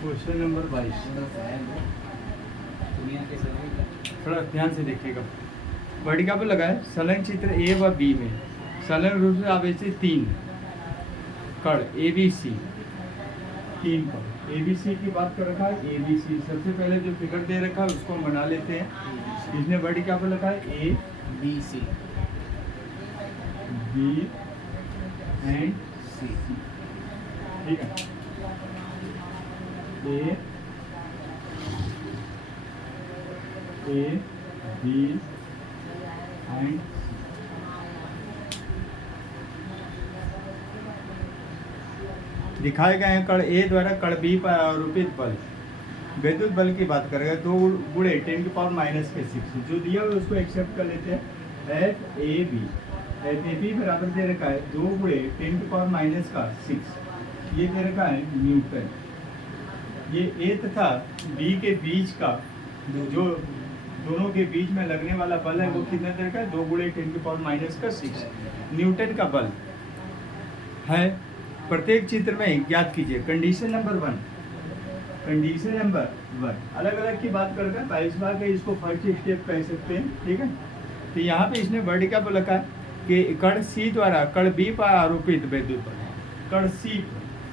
Question number 22। थोड़ा ध्यान से देखिएगा। वर्टिका पे लगा है संलग्न चित्र ए व बी में संलग्न रूप से आवेशित 3 कण ए बी सी, 3 कण ए बी सी की बात कर रखा है। ए बी सी सबसे पहले जो फिगर दे रखा है उसको हम बना लेते हैं। इसने वर्टिका पे लगा है A B C B and C. ठीक है, ए बी एंड दिखाए गए हैं कण ए द्वारा कण बी पर आरोपित बल। विद्युत बल की बात करेंगे 2 गुणे 10⁻⁻⁶ जो दिया हुआ उसको एक्सेप्ट कर लेते हैं। एफ ए बी बराबर दे रखा है 2 गुणे 10⁻⁻⁶ ये दे रखा है न्यूटन। ये ए तथा बी के बीच का जो दोनों के बीच में लगने वाला बल है वो कितना दे रखा है 2 गुणे 10⁻⁶ न्यूटन का बल है। प्रत्येक चित्र में ज्ञात कीजिए कंडीशन नंबर 1। कंडीशन नंबर 1 अलग अलग की बात करके 22 बार के इसको फर्स्ट स्टेप कह सकते हैं। ठीक है, तो यहाँ पे इसने वर्टिका पर लिखा है कि कण सी द्वारा कण बी पर आरोपित विद्युत बल, कण सी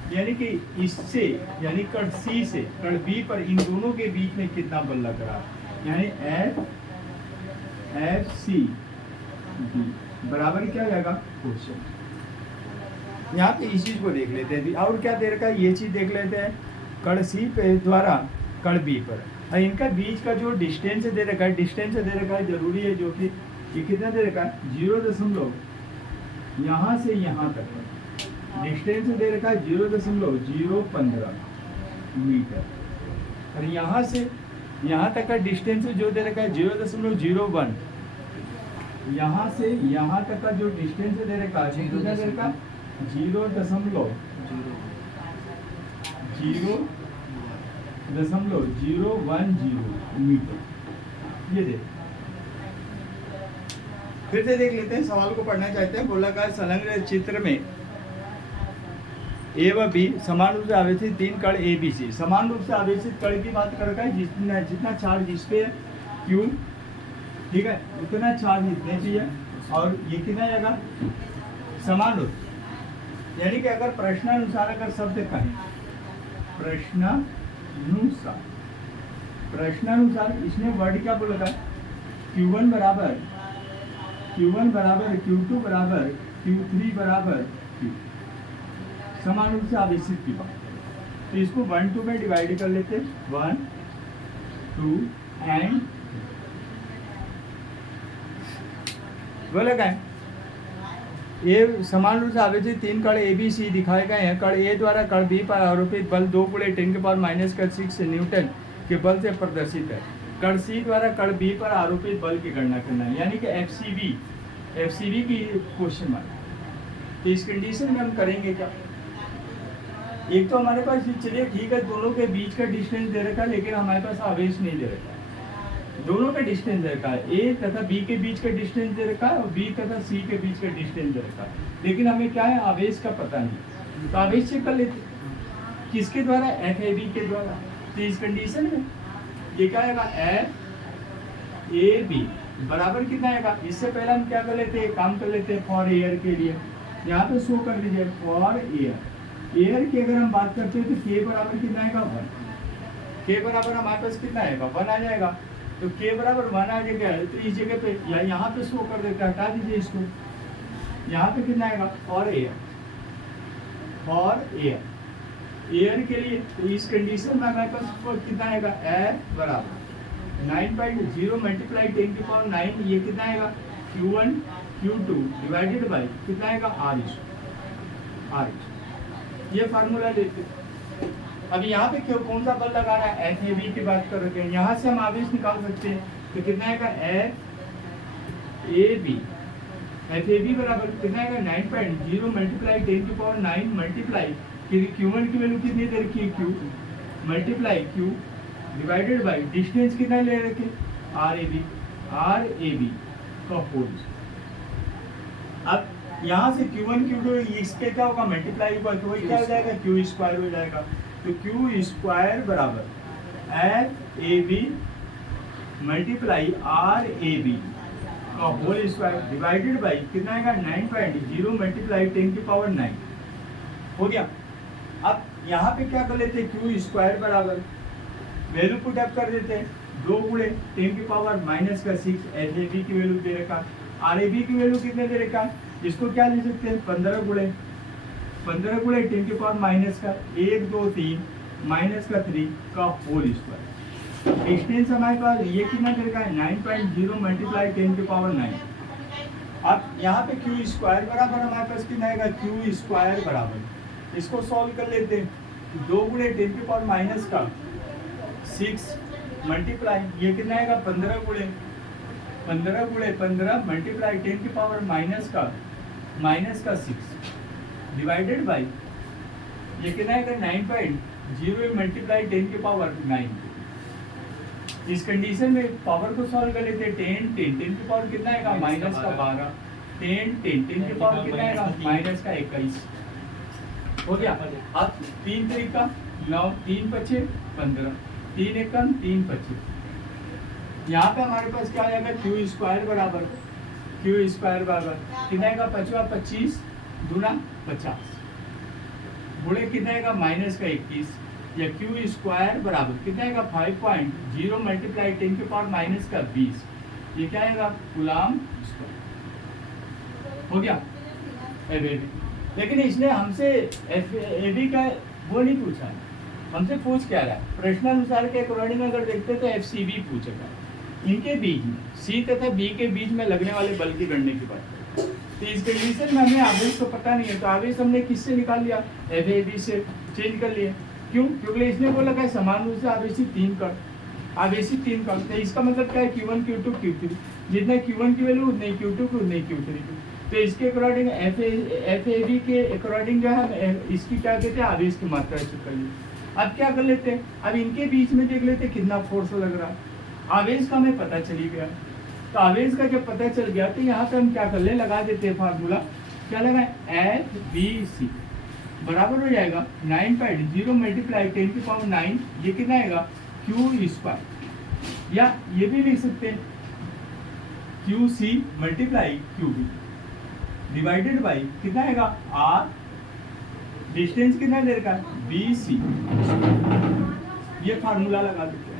यानी कि इससे यानी कण सी से कण बी पर इन दोनों के बीच में कितना बल लग रहा है, यानी एफ सी बी बराबर क्या जाएगा क्वेश्चन। यहाँ पे इस चीज को देख लेते हैं। और क्या दे रखा है ये चीज देख लेते हैं। कण सी पे द्वारा कण बी पर और इनका बीच का जो डिस्टेंस दे रखा है, डिस्टेंस दे रखा है जरूरी है, जो कि ये कितना दे रखा है 0. यहाँ से यहाँ तक डिस्टेंस दे रखा है 0.015 मीटर और यहाँ से यहाँ तक का डिस्टेंस जो दे रखा है 0.01। यहाँ से यहाँ तक का जो डिस्टेंस दे रखा है कितना दे रखा है 0.010 मीटर। ये देख फिर से देख लेते हैं, सवाल को पढ़ना चाहते हैं। गोलाकार संलग्न चित्र में ए व बी समान रूप से आवेशित 3 कण ए बी सी। समान रूप से आवेशित कण की बात कर रखा है जितना चार्ज इस पे क्यू, ठीक है, उतना चार्ज इतने चाहिए और ये कितना जाएगा समान रूप, यानी कि अगर प्रश्नानुसार अगर शब्द कहें प्रश्नानुसार इसने वर्टिका को लगा Q1 बराबर Q2 बराबर Q3 बराबर Q, समान रूप से आवेशित की बात। तो इसको 1 2 में डिवाइड कर लेते 1 2 एंड वो लगाए। ये समान रूप से आवेशित 3 कण ए बी सी दिखाए गए हैं। कण ए द्वारा कण बी पर आरोपित बल 2 गुणे 10⁻⁻�6 न्यूटन के बल से प्रदर्शित है। कण सी द्वारा कण बी पर आरोपित बल की गणना करना है, यानी कि एफ सी बी की क्वेश्चन मार्क। तो इस कंडीशन में हम करेंगे क्या, एक तो हमारे पास चलिए ठीक है दोनों के बीच का डिस्टेंस दे रखा है, लेकिन हमारे पास आवेश नहीं दे रखा है। दोनों का डिस्टेंस दे रखा है, ए तथा बी के बीच का डिस्टेंस दे रखा है और बी तथा सी के बीच का डिस्टेंस दे रखा है, लेकिन हमें क्या है आवेश का पता नहीं। तो आवेश चेक कर लेते किसके द्वारा, एफ ए बी के द्वारा। तो इस कंडीशन में ये क्या आएगा एफ ए बी बराबर कितना आएगा। इससे पहले हम क्या कर लेते हैं, काम कर लेते हैं फॉर एयर के लिए। यहाँ पे शो कर लीजिए फॉर एयर की अगर हम बात करते हैं तो के बराबर कितना आएगा 1। के बराबर हमारे पास कितना आएगा 1 आ जाएगा। तो के बराबर 1 आ जाएगा तो इस जगह पे या यहाँ पे शो कर देते हैं, हटा दीजिए इसको। यहाँ पे कितना आएगा फॉर एयर के लिए। तो इस कंडीशन में हमारे पास कितना आएगा एफ बराबर 9/0 मल्टीप्लाई 10⁹ ये कितना आएगा Q1 Q2 डिवाइडेड बाई कितना आएगा R। ये फार्मूला लेते हैं। अब यहाँ पे क्यों कौन सा बल लगा रहा है, एफ ए बी की बात कर रहे हैं। यहाँ से हम आवेश निकाल सकते हैं तो कितना आएगा एफ ए बी बराबर कितना आएगा 9/0 मल्टीप्लाई 10⁹ मल्टीप्लाई Q1 की वैल्यू कितनी दे रखी है Q multiply Q divided by distance कितना ले रखे आर ए बी का होल। अब यहाँ से Q1 Q2 इसके क्या होगा मल्टीप्लाई होगा तो वही क्या हो जाएगा Q² हो जाएगा। तो क्यू स्क्वायर बराबर F A B multiply R A B का होल स्क्वायर डिवाइडेड बाई कितना आएगा 9.0 मल्टीप्लाई 10 की पावर 9 हो गया। अब यहाँ पे क्या कर लेते हैं, क्यू स्क्वायर बराबर वैल्यू पुट अप कर देते हैं, 2 गुणे 10 की पावर माइनस का 6 एफ ए बी की वैल्यू दे रखा, आर ए बी की वैल्यू कितने दे रखा, इसको क्या ले सकते हैं 15 गुणे 10 की पावर माइनस का 1 2 3 माइनस का 3 का होल स्क्वायर। डिस्टेंस हमारे पास ये कितना दे रखा है 9.0 मल्टीप्लाई 10 की पावर 9। अब यहाँ पे क्यू स्क्वायर बराबर हमारे पास कितना आएगा, क्यू स्क्वायर बराबर इसको सॉल्व कर लेते हैं, 2 गुणे 10 की पावर माइनस का 6 मल्टीप्लाई ये कितना आएगा 15 गुणे 15 मल्टीप्लाई 10 की पावर माइनस का 6 डिवाइडेड बाई ये कितना आएगा 9.0 मल्टीप्लाई 10 की पावर 9। इस कंडीशन में पावर को सॉल्व कर लेते हैं 10 की पावर कितना आएगा माइनस का 12 10 की पावर कितना आएगा माइनस का 21 हो गया। अब 3 तरीका 9 3 पचे 15 3 एकम 3 पचे, यहाँ पे हमारे पास क्या आएगा क्यू स्क्वायर बराबर कितना आएगा 25 गुना 50 गुणे कितना आएगा माइनस का 21 या क्यू स्क्वायर बराबर कितना आएगा 5.0 मल्टीप्लाई 10 की पावर माइनस का 20, ये क्या आएगा कूलम स्क्वायर हो गया एफ। लेकिन इसने हमसे एफ ए बी का वो नहीं पूछा, हमसे पूछ क्या रहा है प्रश्नानुसार के अकॉर्डिंग अगर देखते तो एफ सी बी पूछेगा, इनके बीच में सी तथा बी के बीच में लगने वाले बल की गणने की बात करें। तो इस कंडीशन में हमें आवेश तो पता नहीं है, तो आवेश हमने किससे निकाल लिया एफ ए बी से चेंज कर लिए, क्यों क्योंकि इसने बोला है समान रूप से आवेशित 3 कण, तो इसका मतलब क्या है Q1 Q2 Q3, जितना Q1 की वैल्यू उतने Q2 की उतने Q3 की। तो इसके अकॉर्डिंग एफ ए बी के अकॉर्डिंग जो है इसकी क्या कहते हैं आवेश की मात्रा चेक कर ली। अब क्या कर लेते हैं, अब इनके बीच में देख लेते हैं कितना फोर्स लग रहा है, आवेश का हमें पता चली गया। तो आवेश का जब पता चल गया तो यहाँ पे हम क्या कर ले लगा देते हैं फार्मूला, क्या लगाए एफ बी सी बराबर हो जाएगा 9.0 मल्टीप्लाई 10 की पावर 9, ये कितना आएगा क्यू स्क्वायर, या ये भी लिख सकते हैं Q C multiply Q B divided by कितना आएगा आर, डिस्टेंस कितना दे रखा है बी सी, ये फार्मूला लगा देते हैं।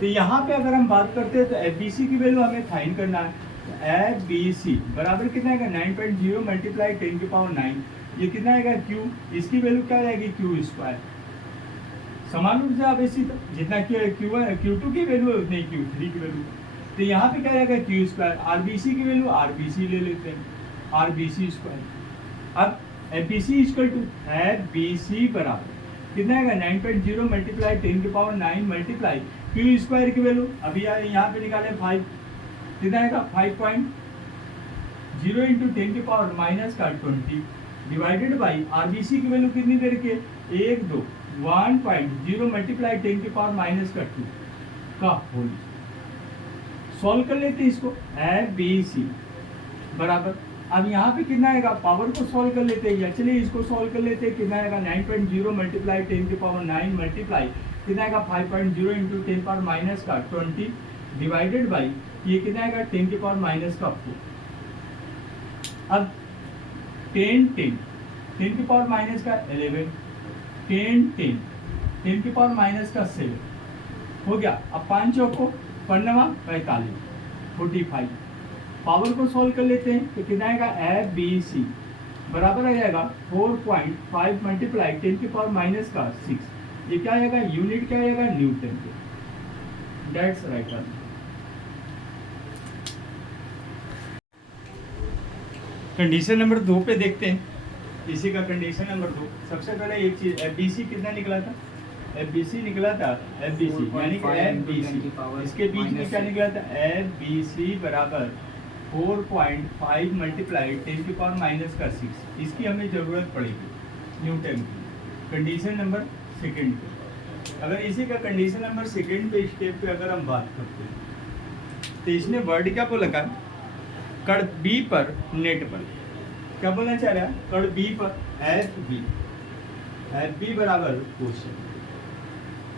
तो यहाँ पे अगर हम बात करते हैं तो एफ बी सी की वैल्यू हमें फाइंड करना है, तो एफ बी सी बराबर कितना आएगा 9.0 मल्टीप्लाई 10 की पावर 9, ये कितना आएगा क्यू, इसकी वैल्यू क्या आएगी क्यू स्क्वायर, समान रूप से आवेशित जितना Q2 की वैल्यू है उतनी Q3 की वैल्यू। तो यहाँ पे क्या आएगा क्यू स्क्वायर, आरबीसी की वैल्यू आरबीसी ले लेते हैं आरबीसी स्क्वायर। अब एफबीसी इक्वल टू एफबीसी बराबर कितना आएगा 9.0 मल्टीप्लाई 10 की पावर 9 मल्टीप्लाई क्यू स्क्वायर की वैल्यू अभी यहाँ पे निकाले 5, कितना आएगा 5.0 इंटू 10 की पावर माइनस का 20 डिवाइडेड बाई आरबीसी की वैल्यू कितनी देर के 1.0 मल्टीप्लाई 10 की पावर माइनस का 2 का होल। सॉल्व कर लेते इसको एफ बी सी बराबर, अब यहाँ पे कितना आएगा पावर को सॉल्व कर लेते हैं, या चलिए इसको सॉल्व कर लेते हैं, कितना आएगा 9.0 मल्टीप्लाई 10 की पावर 9 मल्टीप्लाई कितना आएगा 5.0 इंटू 10 पावर माइनस का 20 डिवाइडेड बाई ये कितना आएगा 10 की पावर माइनस का 4। अब 10 की पावर माइनस का 11 10 की पावर माइनस का 7 हो गया। अब 5 चौको 45 45 पावर को सॉल्व कर लेते हैं तो कितना आएगा एफ बी सी बराबर आ जाएगा 4.5 मल्टीप्लाई 10 की पावर माइनस का 6, ये क्या आएगा यूनिट क्या आएगा न्यूटन के। That's right answer. Condition number 2 पे देखते हैं, इसी का कंडीशन नंबर 2। सबसे पहले एक चीज एफ बी सी कितना निकला था, एफ बी सी निकला था एफ बी सी यानी कि एफ बी सी, इसके बीच में क्या निकला था एफ बी सी बराबर 4.5 मल्टीप्लाई 10 की पावर माइनस का 6, इसकी हमें ज़रूरत पड़ेगी न्यूटन की। कंडीशन नंबर 2 पे अगर इसी का कंडीशन नंबर 2 पे स्टेप पे अगर हम बात करते हैं तो इसने वर्ड क्या बोला का कण बी पर नेट बल, क्या बोलना चाह रहा है कण बी पर एफ बी एफ बी बराबर क्वेश्चन।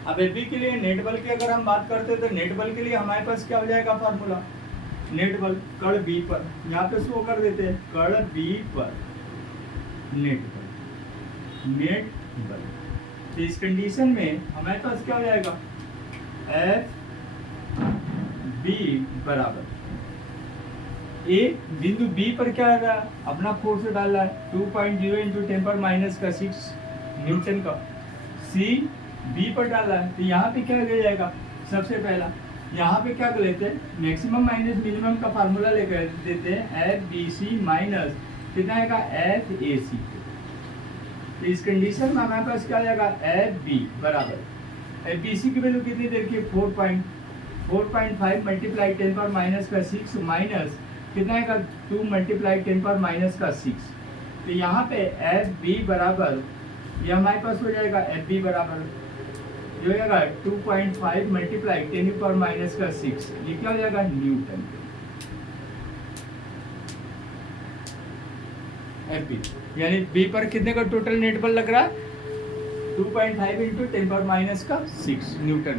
अब एफ बी के लिए नेट बल की अगर हम बात करते हैं तो नेट बल के लिए हमारे पास क्या हो जाएगा फार्मूला, नेट बल कण बी पर, यहाँ पे शो कर देते हैं कण बी पर नेट बल। तो इस कंडीशन में हमारे पास क्या हो जाएगा, एफ बी बराबर ए बिंदु बी पर क्या है, अपना फोर्स डाल रहा है 2.0 इंटू 10⁻⁶ न्यूटन का, सी बी पर डाल रहा है। तो यहाँ पे क्या ले जाएगा, सबसे पहला यहाँ पे क्या कर लेते हैं, मैक्सिमम माइनस मिनिमम का फार्मूला लेकर देते हैं, एफ बी सी माइनस कितना आएगा, एफ ए सी। तो इस कंडीशन में हमारे पास क्या आ जाएगा, एफ बी बराबर एफ बी सी की वैल्यू कितनी देखिए 4.5 मल्टीप्लाई 10⁻⁶ माइनस कितना आएगा 2 मल्टीप्लाई 10⁻⁶। तो यहाँ पे एफ बी बराबर ये हमारे पास हो जाएगा, एफ बी बराबर ये हो जाएगा 2.5 मल्टीप्लाई 10⁻⁶, ये क्या हो जाएगा, न्यूटन। एफ बी यानी बी पर कितने का टोटल नेट बल लग रहा है, 2.5 इंटू 10⁻⁶ न्यूटन।